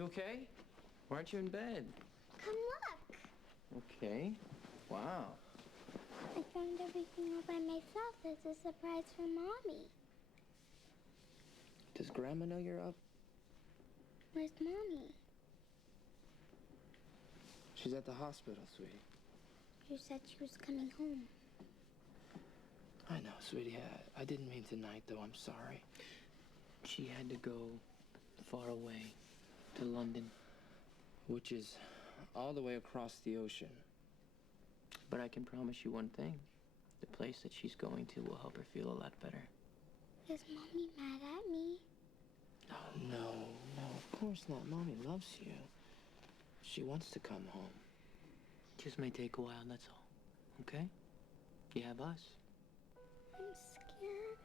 You okay? Why aren't you in bed? Come look. Okay. Wow. I found everything all by myself as a surprise for Mommy. Does Grandma know you're up? Where's Mommy? She's at the hospital, sweetie. You said she was coming home. I know, sweetie. I didn't mean tonight, though. I'm sorry. She had to go far away to London, which is all the way across the ocean. But I can promise you one thing. The place that she's going to will help her feel a lot better. Is Mommy mad at me? Oh, no, of course not. Mommy loves you. She wants to come home. Just may take a while, that's all. Okay? You have us. I'm scared.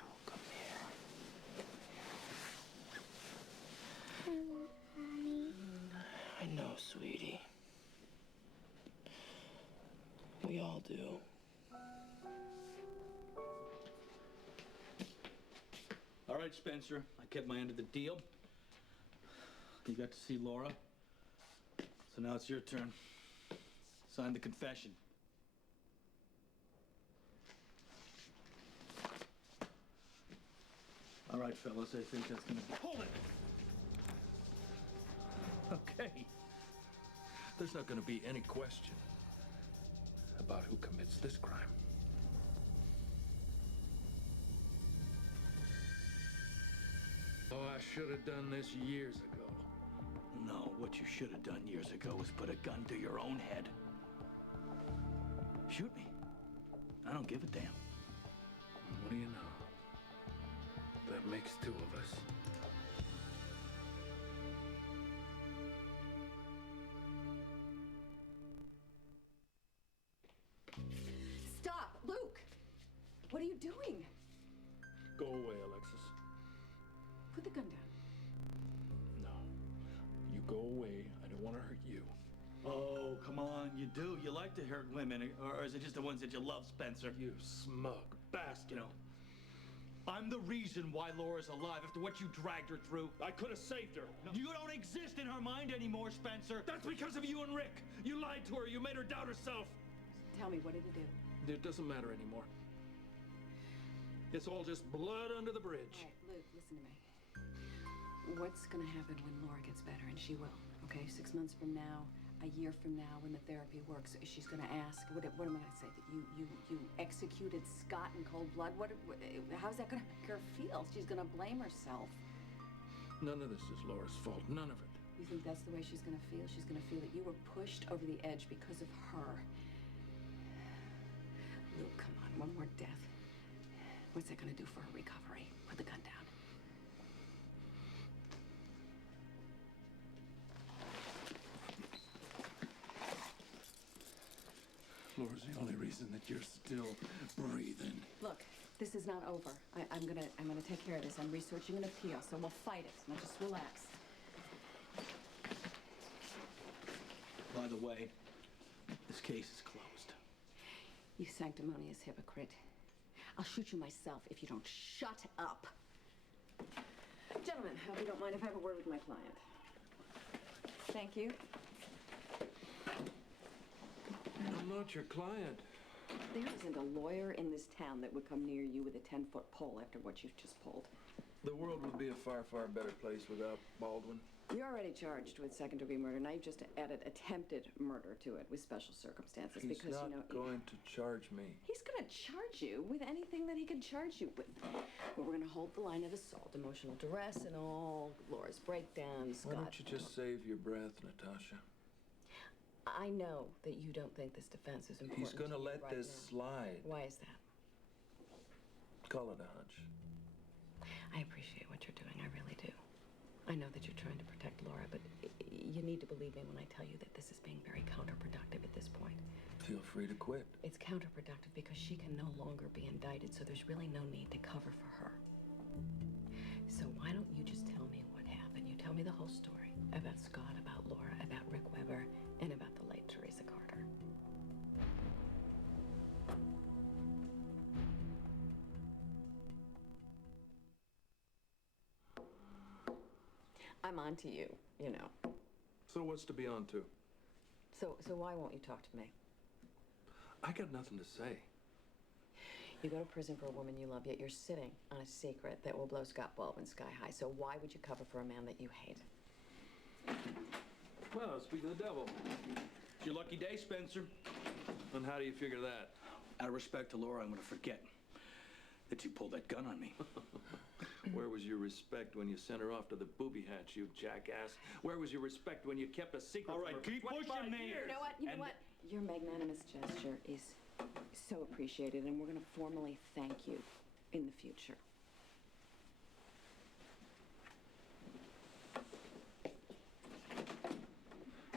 Oh, come here. I want Mommy. I know, sweetie. We all do. All right, Spencer. I kept my end of the deal. You got to see Laura. So now it's your turn. Sign the confession. All right, fellas, I think that's gonna be... Hold it! Okay. There's not going to be any question about who commits this crime. Oh, I should have done this years ago. No, what you should have done years ago was put a gun to your own head. Shoot me. I don't give a damn. What do you know? That makes two of us. Stop! Luke! What are you doing? Go away, Alexis. Put the gun down. No. You go away. I don't want to hurt you. Oh, come on, you do. You like to hurt women, or is it just the ones that you love, Spencer? You smug bastard. You know, I'm the reason why Laura's alive after what you dragged her through. I could have saved her. No. You don't exist in her mind anymore, Spencer. That's because of you and Rick. You lied to her. You made her doubt herself. Tell me, what did he do? It doesn't matter anymore. It's all just blood under the bridge. All right, Luke, listen to me. What's gonna happen when Laura gets better? And she will, okay? 6 months from now, a year from now, when the therapy works, she's gonna ask, what am I gonna say? That you executed Scott in cold blood? How's that gonna make her feel? She's gonna blame herself. None of this is Laura's fault. None of it. You think that's the way she's gonna feel? She's gonna feel that you were pushed over the edge because of her. Luke, come on, one more death. What's that gonna do for her recovery? Put the gun down. Laura's the only reason that you're still breathing. Look, this is not over. I'm gonna take care of this. I'm researching an appeal, so we'll fight it. Now just relax. By the way, this case is closed. You sanctimonious hypocrite. I'll shoot you myself if you don't shut up. Gentlemen, I hope you don't mind if I have a word with my client. Thank you. I'm not your client. There isn't a lawyer in this town that would come near you with a 10-foot pole after what you've just pulled. The world would be a far, far better place without Baldwin. You're already charged with second-degree murder. Now you've just added attempted murder to it with special circumstances. He's because, not you know, going to charge me. He's going to charge you with anything that he can charge you with. Well, we're going to hold the line of assault, emotional duress, and all Laura's breakdowns. Why don't you just save your breath, Natasha? I know that you don't think this defense is important. He's going to let right this now. slide. Why is that? Call it a hunch. I appreciate what you're doing. I really do. I know that you're trying to protect Laura, but you need to believe me when I tell you that this is being very counterproductive at this point. Feel free to quit. It's counterproductive because she can no longer be indicted, so there's really no need to cover for her. So why don't you just tell me what happened? You tell me the whole story about Scott, about Laura, about Rick Weber, and about the late Teresa Carter. I'm on to you, you know. So what's to be on to? So why won't you talk to me? I got nothing to say. You go to prison for a woman you love, yet you're sitting on a secret that will blow Scott Baldwin sky high. So why would you cover for a man that you hate? Well, speak of the devil. It's your lucky day, Spencer. And how do you figure that? Out of respect to Laura, I'm gonna forget that you pulled that gun on me. Where was your respect when you sent her off to the booby hatch, you jackass? Where was your respect when you kept a secret All from right, her for keep 25 pushing me. years? You know what? You know what? Your magnanimous gesture is so appreciated, and we're going to formally thank you in the future.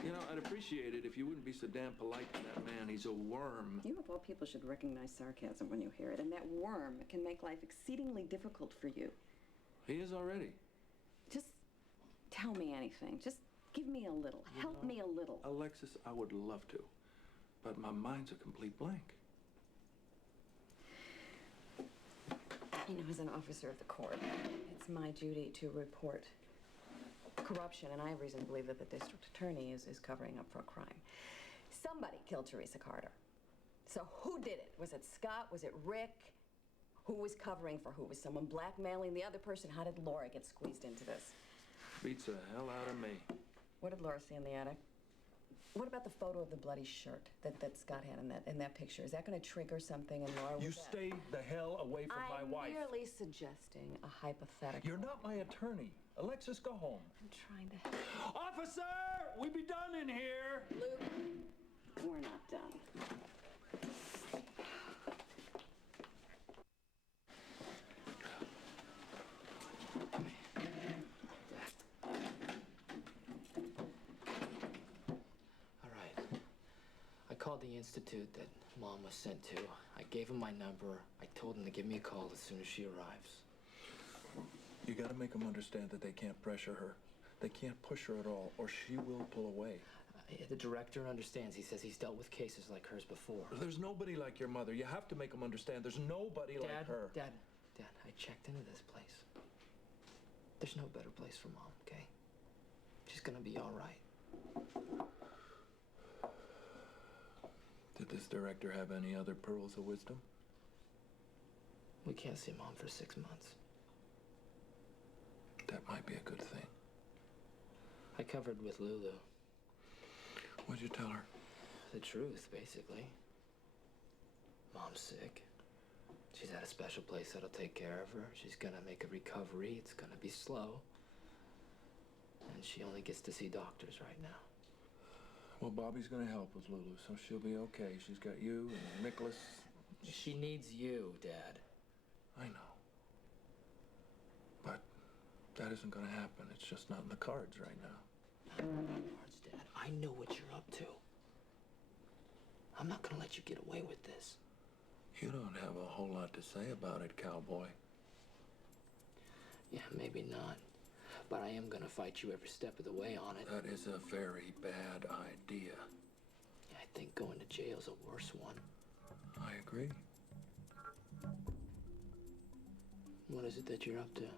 You know, I'd appreciate it if you wouldn't be so damn polite to that man. He's a worm. You, of all people, should recognize sarcasm when you hear it, and that worm can make life exceedingly difficult for you. He is already. Just tell me anything. Just give me a little. Help me a little. Alexis, I would love to, but my mind's a complete blank. You know, as an officer of the court, it's my duty to report corruption, and I have reason to believe that the district attorney is covering up for a crime. Somebody killed Teresa Carter. So who did it? Was it Scott? Was it Rick? Who was covering for who? Was someone blackmailing the other person? How did Laura get squeezed into this? Beats the hell out of me. What did Laura see in the attic? What about the photo of the bloody shirt that Scott had in that picture? Is that going to trigger something in Laura? You stay the hell away from my wife. I'm merely suggesting a hypothetical. You're not my attorney. Alexis, go home. I'm trying to help. Officer, we be done in here. Luke, we're not done. All right. I called the institute that Mom was sent to. I gave him my number. I told him to give me a call as soon as she arrives. You gotta make them understand that they can't pressure her. They can't push her at all, or she will pull away. The director understands. He says he's dealt with cases like hers before. There's nobody like your mother. You have to make them understand there's nobody like her. Dad, I checked into this place. There's no better place for Mom, okay? She's gonna be all right. Did this director have any other pearls of wisdom? We can't see Mom for 6 months. That might be a good thing. I covered with Lulu. What'd you tell her? The truth, basically. Mom's sick. She's at a special place that'll take care of her. She's gonna make a recovery. It's gonna be slow. And she only gets to see doctors right now. Well, Bobby's gonna help with Lulu, so she'll be okay. She's got you and Nicholas. She needs you, Dad. I know. But that isn't gonna happen. It's just not in the cards right now. Cards, Dad. I know what you're up to. I'm not gonna let you get away with this. You don't have a whole lot to say about it, cowboy. Yeah, maybe not. But I am gonna fight you every step of the way on it. That is a very bad idea. I think going to jail's a worse one. I agree. What is it that you're up to?